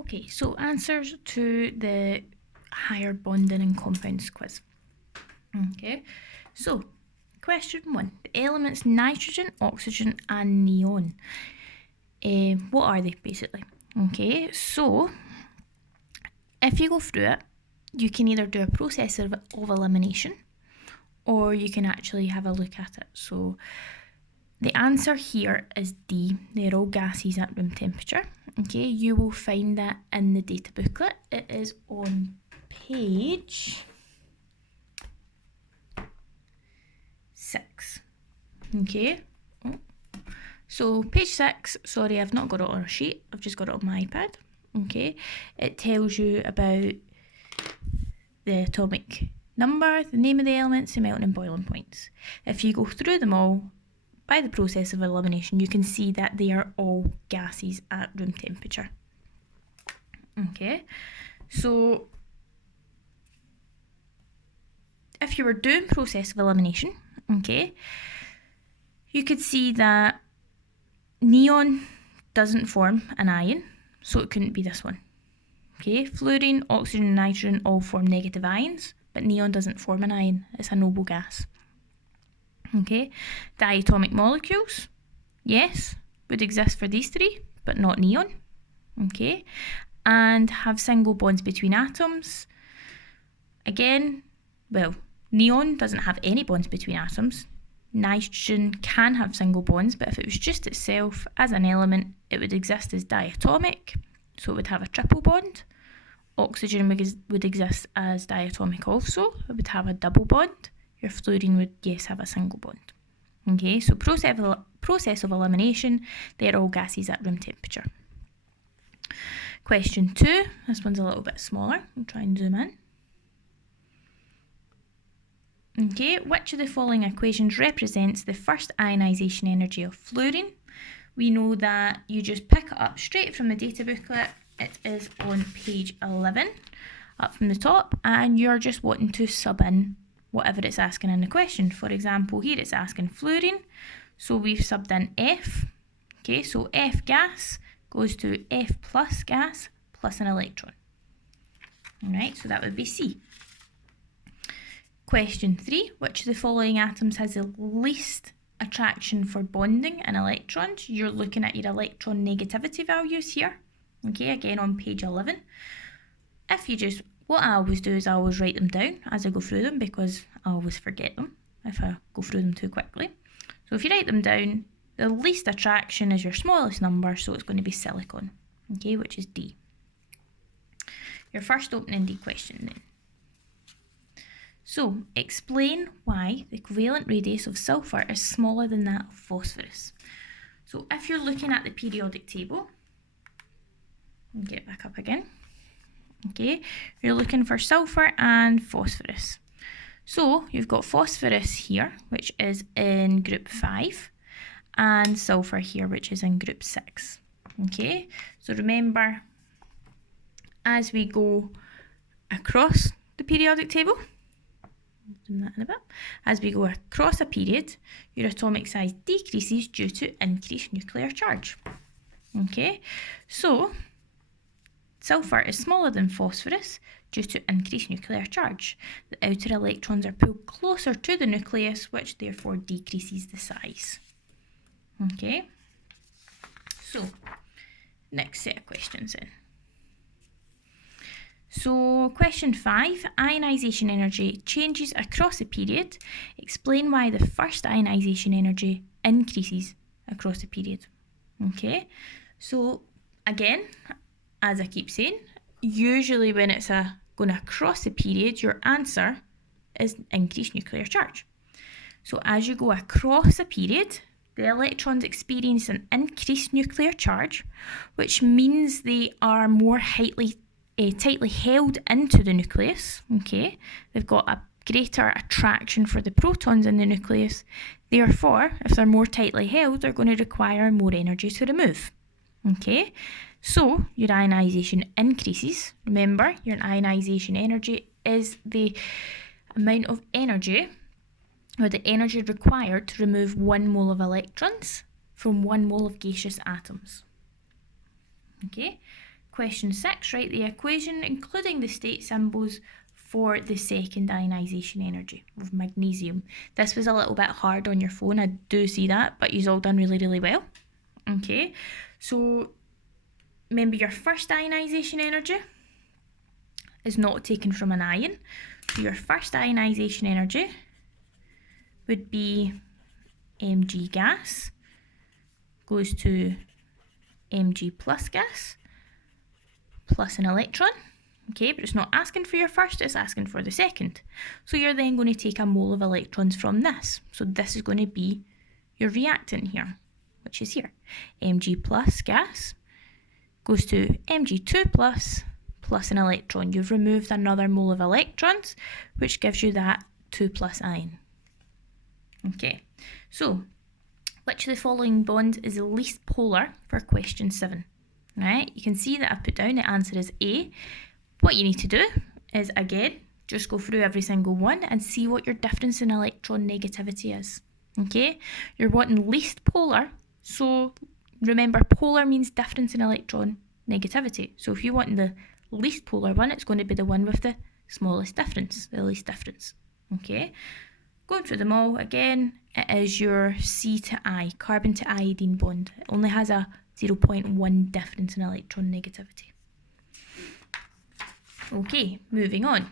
Okay, so answers to the higher bonding and compounds quiz. Okay, so question 1. The elements nitrogen, oxygen and neon. What are they basically? Okay, so if you go through it, you can either do a process of elimination or you can actually have a look at it. So the answer here is D. They're all gases at room temperature. Okay, you will find that in the data booklet. It is on page 6. Okay, so page 6, sorry, I've not got it on a sheet, I've just got it on my iPad. Okay, it tells you about the atomic number, the name of the elements, the melting and boiling points. If you go through them all, by the process of elimination, you can see that they are all gases at room temperature. Okay, so if you were doing process of elimination, okay, you could see that neon doesn't form an ion, so it couldn't be this one. Okay, fluorine, oxygen and nitrogen all form negative ions, but neon doesn't form an ion, it's a noble gas. Okay, diatomic molecules, yes, would exist for these three, but not neon. Okay, and have single bonds between atoms. Again, well, neon doesn't have any bonds between atoms. Nitrogen can have single bonds, but if it was just itself as an element, it would exist as diatomic, so it would have a triple bond. Oxygen would exist as diatomic also, it would have a double bond. Your fluorine would, yes, have a single bond. Okay, so process of elimination, they're all gases at room temperature. Question 2, this one's a little bit smaller, I'll try and zoom in. Okay, which of the following equations represents the first ionisation energy of fluorine? We know that you just pick it up straight from the data booklet. It is on page 11, up from the top, and you're just wanting to sub in whatever it's asking in the question. For example, here it's asking fluorine, so we've subbed in F. Okay, so F gas goes to F plus gas plus an electron. Alright, so that would be C. Question 3, which of the following atoms has the least attraction for bonding and electrons? You're looking at your electron negativity values here. Okay, again on page 11. What I always do is I always write them down as I go through them because I always forget them if I go through them too quickly. So if you write them down, the least attraction is your smallest number, so it's going to be silicon, okay, which is D. Your first open-ended question then. So, explain why the covalent radius of sulfur is smaller than that of phosphorus. So if you're looking at the periodic table, get back up again. Okay, you're looking for sulfur and phosphorus. So you've got phosphorus here, which is in group 5, and sulfur here, which is in group 6. Okay, so remember, as we go across the periodic table, that in a bit. As we go across a period, your atomic size decreases due to increased nuclear charge. Okay, so sulfur is smaller than phosphorus due to increased nuclear charge. The outer electrons are pulled closer to the nucleus, which therefore decreases the size. Okay, so next set of questions then. So question 5, ionisation energy changes across a period. Explain why the first ionisation energy increases across a period. Okay, so again, as I keep saying, usually when it's going across a period, your answer is increased nuclear charge. So as you go across a period, the electrons experience an increased nuclear charge, which means they are more tightly held into the nucleus. Okay, they've got a greater attraction for the protons in the nucleus. Therefore, if they're more tightly held, they're going to require more energy to remove. Okay, so your ionisation increases. Remember, your ionisation energy is the amount of energy, or the energy required to remove 1 mole of electrons from 1 mole of gaseous atoms. Okay, question 6, write the equation including the state symbols for the second ionization energy of magnesium. This was a little bit hard on your phone, I do see that, but you've all done really, really well. Okay, so remember your first ionization energy is not taken from an ion. So your first ionization energy would be Mg gas goes to Mg plus gas plus an electron. Okay, but it's not asking for your first, it's asking for the second. So you're then going to take a mole of electrons from this. So this is going to be your reactant here, which is here. Mg plus gas goes to Mg2 plus an electron. You've removed another mole of electrons, which gives you that 2 plus ion. Okay, so which of the following bonds is the least polar for question 7? Right, you can see that I've put down the answer is A. What you need to do is, again, just go through every single one and see what your difference in electron negativity is. Okay, you're wanting least polar, so remember polar means difference in electron negativity. So if you want the least polar one, it's going to be the one with the smallest difference, the least difference. Okay, going through them all again, it is your C to I, carbon to iodine bond. It only has a 0.1 difference in electron negativity. Okay, moving on.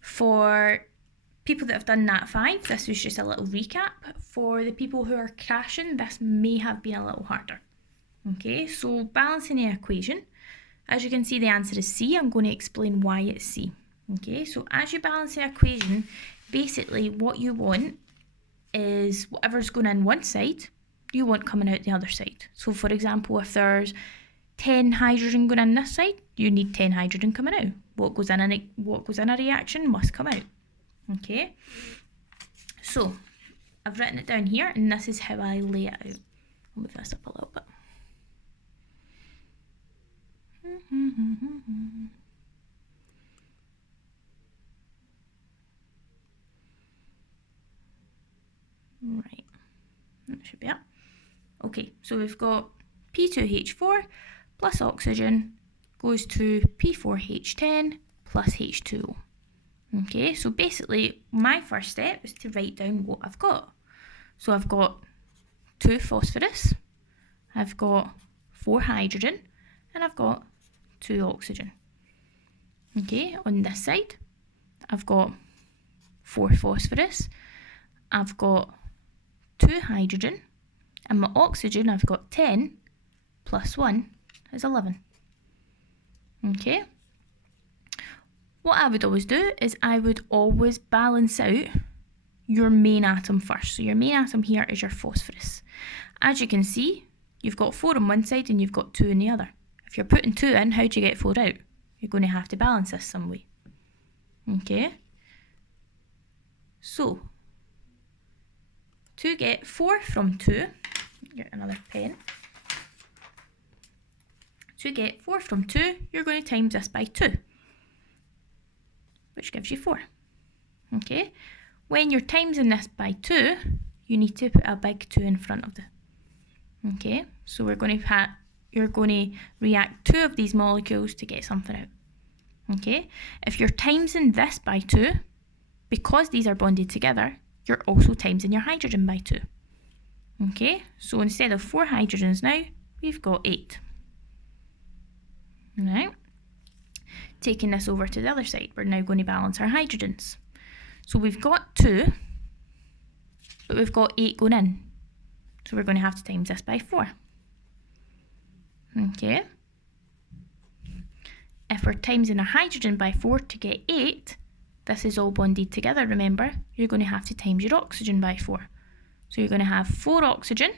For people that have done Nat 5, this was just a little recap. For the people who are crashing, this may have been a little harder. Okay, so balancing the equation. As you can see, the answer is C. I'm going to explain why it's C. Okay, so as you balance the equation, basically what you want is whatever's going in one side, you want coming out the other side. So for example, if there's 10 hydrogen going in this side, you need 10 hydrogen coming out. What goes in a reaction must come out. Okay, so I've written it down here, and this is how I lay it out. I'll move this up a little bit. Right, that should be it. Okay, so we've got P2H4 plus oxygen goes to P4H10 plus H2O. Okay, so basically my first step is to write down what I've got. So I've got 2 phosphorus, I've got 4 hydrogen, and I've got 2 oxygen. Okay, on this side, I've got 4 phosphorus, I've got 2 hydrogen, and my oxygen, I've got 10 plus 1 is 11. Okay. What I would always do is I would always balance out your main atom first. So your main atom here is your phosphorus. As you can see, you've got 4 on one side and you've got 2 on the other. If you're putting 2 in, how do you get 4 out? You're going to have to balance this some way. Okay. So, to get 4 from 2, get another pen. To get 4 from 2, you're going to times this by 2, which gives you 4. Okay, when you're timesing this by 2, you need to put a big 2 in front of it. Okay, so you're going to react 2 of these molecules to get something out. Okay, if you're timesing this by 2, because these are bonded together, you're also timesing your hydrogen by 2. Okay, so instead of 4 hydrogens now, we've got 8. Right, taking this over to the other side, we're now going to balance our hydrogens. So we've got 2, but we've got 8 going in. So we're going to have to times this by 4. Okay. If we're timesing a hydrogen by 4 to get 8, this is all bonded together, remember, you're going to have to times your oxygen by 4. So you're going to have 4 oxygen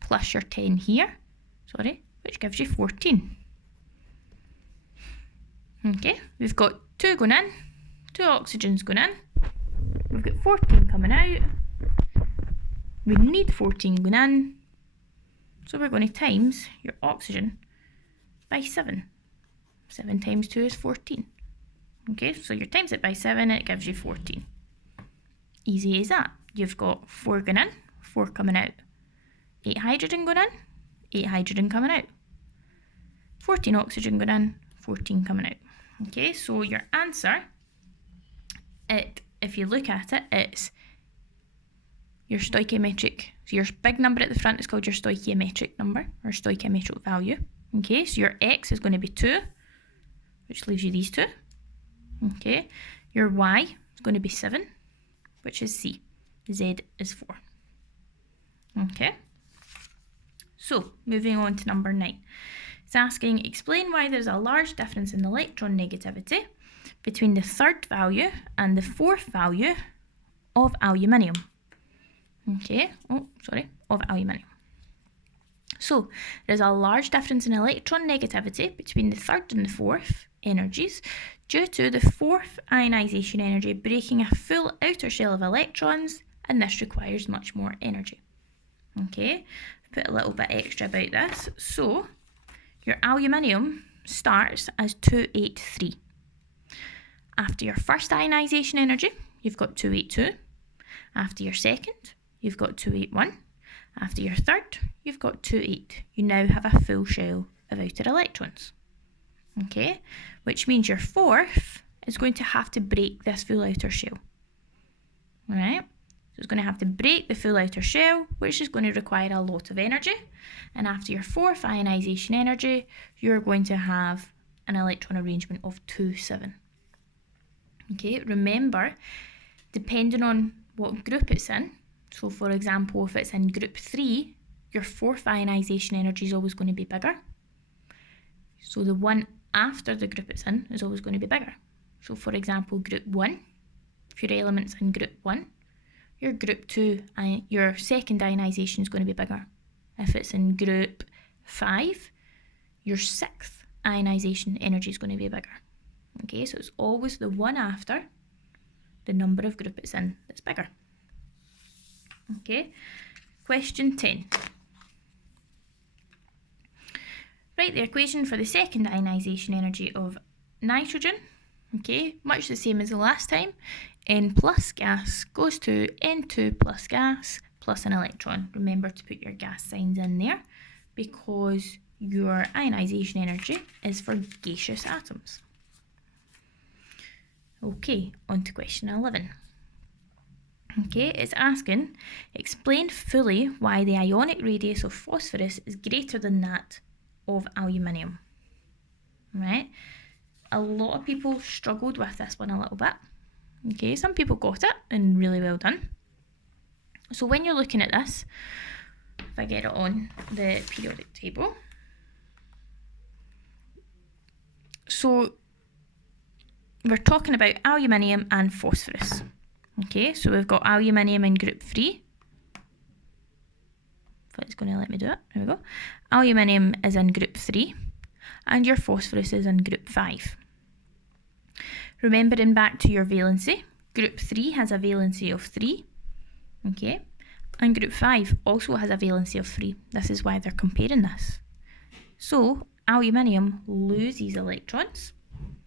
plus your 10 here, which gives you 14. Okay, we've got 2 going in, 2 oxygens going in, we've got 14 coming out, we need 14 going in, so we're going to times your oxygen by 7. 7 times 2 is 14. Okay, so you times it by 7 and it gives you 14. Easy as that. You've got 4 going in, 4 coming out. 8 hydrogen going in, 8 hydrogen coming out. 14 oxygen going in, 14 coming out. Okay, so your answer, if you look at it, it's your stoichiometric. So your big number at the front is called your stoichiometric number or stoichiometric value. Okay, so your x is going to be 2, which leaves you these two. Okay, your y is going to be 7, which is C. Z is 4. Okay, so moving on to number 9. It's asking, explain why there's a large difference in electron negativity between the third value and the fourth value of aluminium. Okay, of aluminium. So there's a large difference in electron negativity between the third and the fourth energies due to the fourth ionization energy breaking a full outer shell of electrons, and this requires much more energy. Okay, put a little bit extra about this. So your aluminium starts as 283. After your first ionization energy, you've got 282. After your second, you've got 281. After your third, you've got 28. You now have a full shell of outer electrons. Okay, which means your fourth is going to have to break this full outer shell. Alright, so it's going to have to break the full outer shell, which is going to require a lot of energy. And after your fourth ionization energy, you're going to have an electron arrangement of 2,7. Okay, remember, depending on what group it's in, so for example, if it's in group 3, your fourth ionization energy is always going to be bigger. So the one after the group it's in is always going to be bigger. So for example, group 1, if your element's in group 1, your group 2, your second ionization is going to be bigger. If it's in group 5, your sixth ionization energy is going to be bigger. Okay, so it's always the one after the number of group it's in that's bigger. Okay, question 10. Write the equation for the second ionization energy of nitrogen. Okay, much the same as the last time. N plus gas goes to N2 plus gas plus an electron. Remember to put your gas signs in there because your ionization energy is for gaseous atoms. Okay, on to question 11. Okay, it's asking, explain fully why the ionic radius of phosphorus is greater than that of aluminium. Right? A lot of people struggled with this one a little bit. Okay, some people got it and really well done. So when you're looking at this, if I get it on the periodic table, so we're talking about aluminium and phosphorus. Okay, so we've got aluminium in group 3. If it's going to let me do it, there we go. Aluminium is in group 3 and your phosphorus is in group 5. Remembering back to your valency, group 3 has a valency of 3. Okay, and group 5 also has a valency of 3. This is why they're comparing this. So aluminium loses electrons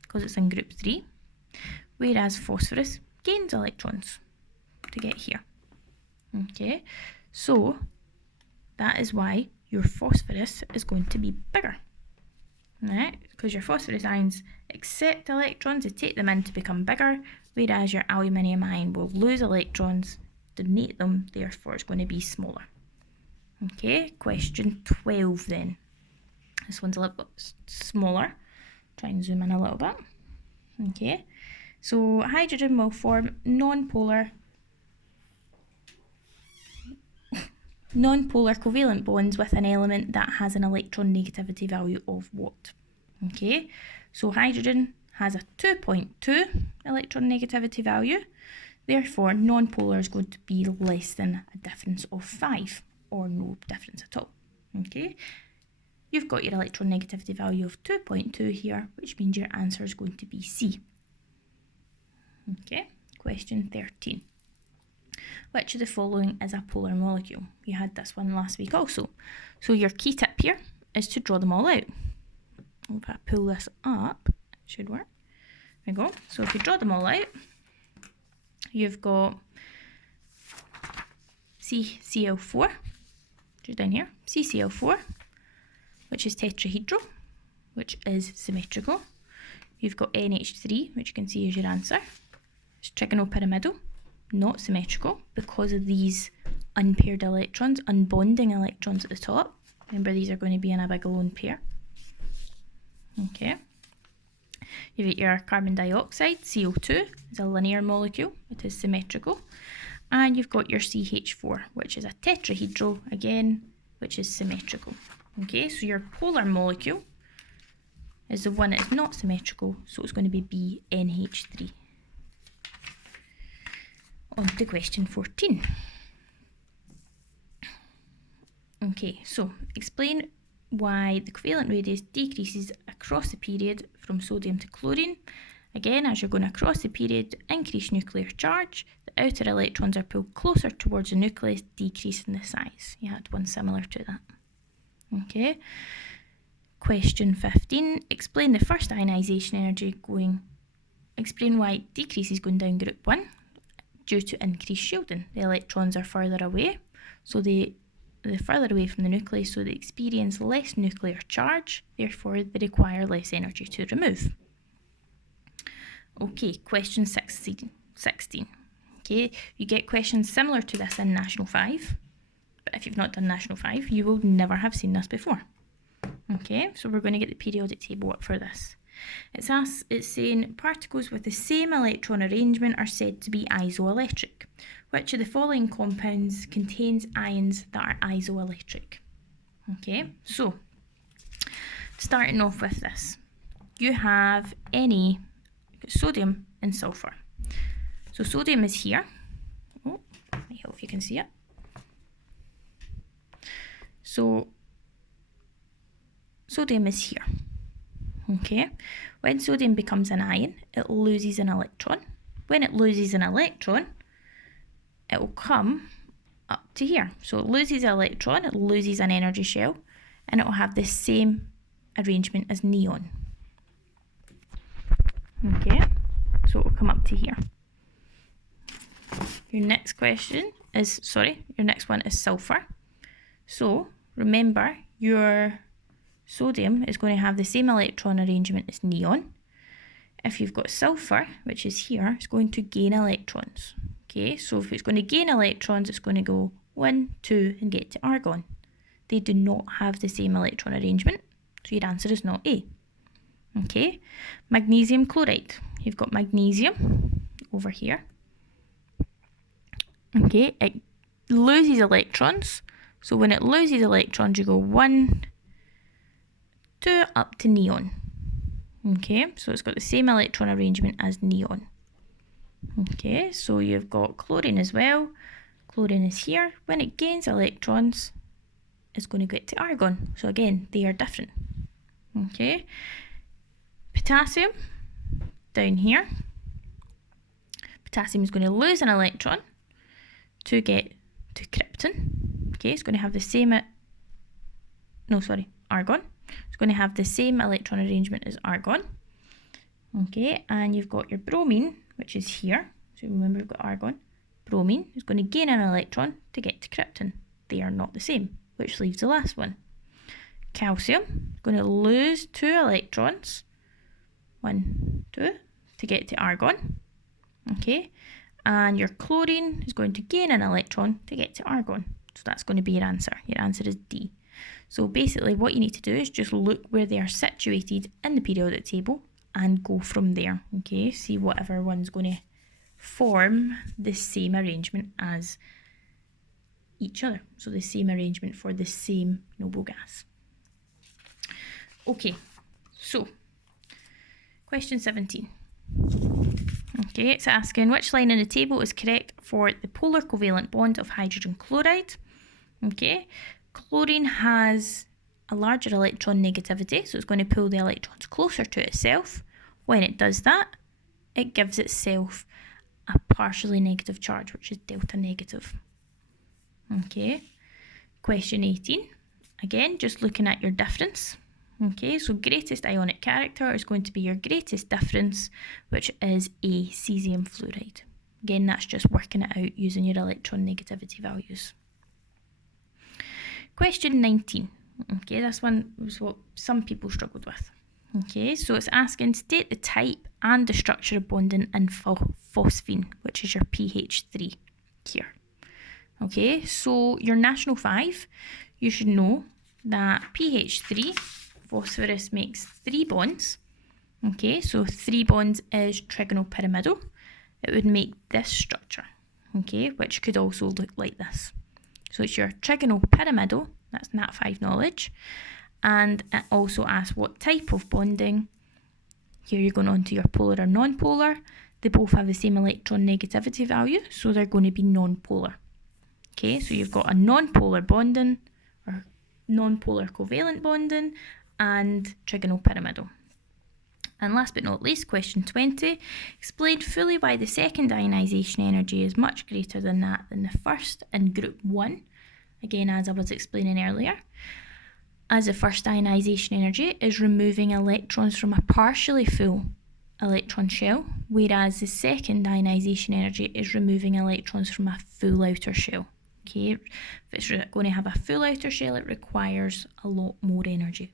because it's in group 3, whereas phosphorus gains electrons to get here. Okay, so that is why your phosphorus is going to be bigger. Right, because your phosphorus ions accept electrons, they take them in to become bigger, whereas your aluminium ion will lose electrons, donate them, therefore it's going to be smaller. Okay, question 12 then. This one's a little bit smaller. Try and zoom in a little bit. Okay, so hydrogen will form non-polar covalent bonds with an element that has an electron negativity value of what? Okay, so hydrogen has a 2.2 electron negativity value, therefore non-polar is going to be less than a difference of 5 or no difference at all. Okay, you've got your electron negativity value of 2.2 here, which means your answer is going to be C. Okay, question 13. Which of the following is a polar molecule? You had this one last week also. So your key tip here is to draw them all out. If I pull this up, it should work. There we go. So if you draw them all out, you've got CCl4, just down here, CCl4, which is tetrahedral. which is symmetrical. You've got NH3, which you can see is your answer. It's trigonopyramidal, not symmetrical because of these unpaired electrons, unbonding electrons at the top. Remember, these are going to be in a big lone pair. Okay. You've got your carbon dioxide, CO2, is a linear molecule, it is symmetrical. And you've got your CH4, which is a tetrahedral, again, which is symmetrical. Okay, so your polar molecule is the one that is not symmetrical, so it's going to be BNH3. On to question 14. Okay, so explain why the covalent radius decreases across the period from sodium to chlorine. Again, as you're going across the period, increase nuclear charge, the outer electrons are pulled closer towards the nucleus, decreasing the size. You had one similar to that. Okay. Question 15. Explain the first ionization energy explain why it decreases going down group 1 due to increased shielding. The electrons are further away, so they're further away from the nucleus, so they experience less nuclear charge, therefore they require less energy to remove. Okay, question 16. Okay, you get questions similar to this in National 5, but if you've not done National 5, you will never have seen this before. Okay, so we're going to get the periodic table up for this. It's saying particles with the same electron arrangement are said to be isoelectric. Which of the following compounds contains ions that are isoelectric? Okay, so starting off with this, you have sodium and sulfur. So sodium is here. Oh, I hope you can see it. So sodium is here. Okay, when sodium becomes an ion, it loses an electron. When it loses an electron, it will come up to here. So it loses an electron, it loses an energy shell, and it will have the same arrangement as neon. Okay, so it will come up to here. Your next one is sulfur. So remember, your sodium is going to have the same electron arrangement as neon. If you've got sulfur, which is here, it's going to gain electrons. Okay, so if it's going to gain electrons, it's going to go 1, 2 and get to argon. They do not have the same electron arrangement, so your answer is not A. Okay, magnesium chloride. You've got magnesium over here. Okay, it loses electrons. So when it loses electrons, you go 1, 2 up to neon. Okay, so it's got the same electron arrangement as neon. Okay, so you've got chlorine as well. Chlorine is here. When it gains electrons, it's going to get to argon. So again, they are different. Okay, potassium down here. Potassium is going to lose an electron to get to krypton. Okay, it's going to have the same, argon. It's going to have the same electron arrangement as argon. Okay, and you've got your bromine, which is here. So remember, we've got argon. Bromine is going to gain an electron to get to krypton. They are not the same, which leaves the last one. Calcium is going to lose 2 electrons, 1, 2, to get to argon. Okay, and your chlorine is going to gain an electron to get to argon. So that's going to be your answer. Your answer is D. So basically what you need to do is just look where they are situated in the periodic table and go from there. Okay, see whatever one's going to form the same arrangement as each other. So the same arrangement for the same noble gas. Okay, so question 17. Okay, it's asking which line in the table is correct for the polar covalent bond of hydrogen chloride. Okay, chlorine has a larger electron negativity, so it's going to pull the electrons closer to itself. When it does that, it gives itself a partially negative charge, which is delta negative. Okay, question 18. Again, just looking at your difference. Okay, so greatest ionic character is going to be your greatest difference, which is a cesium fluoride. Again, that's just working it out using your electron negativity values. Question 19. Okay, this one was what some people struggled with. Okay, so it's asking state the type and the structure of bonding in phosphine, which is your pH3 here. Okay, so your National 5, you should know that pH3, phosphorus makes 3 bonds. Okay, so 3 bonds is trigonopyramidal. It would make this structure, okay, which could also look like this. So it's your trigonopyramidal, that's Nat 5 knowledge. And it also asks what type of bonding. Here you're going on to your polar or non-polar. They both have the same electron negativity value, so they're going to be non-polar. Okay, so you've got a non-polar bonding, or non-polar covalent bonding, and trigonopyramidal. And last but not least, question 20, explain fully why the second ionisation energy is much greater than that than the first in group 1. Again, as I was explaining earlier, as the first ionisation energy is removing electrons from a partially full electron shell, whereas the second ionisation energy is removing electrons from a full outer shell. Okay, if it's going to have a full outer shell, it requires a lot more energy.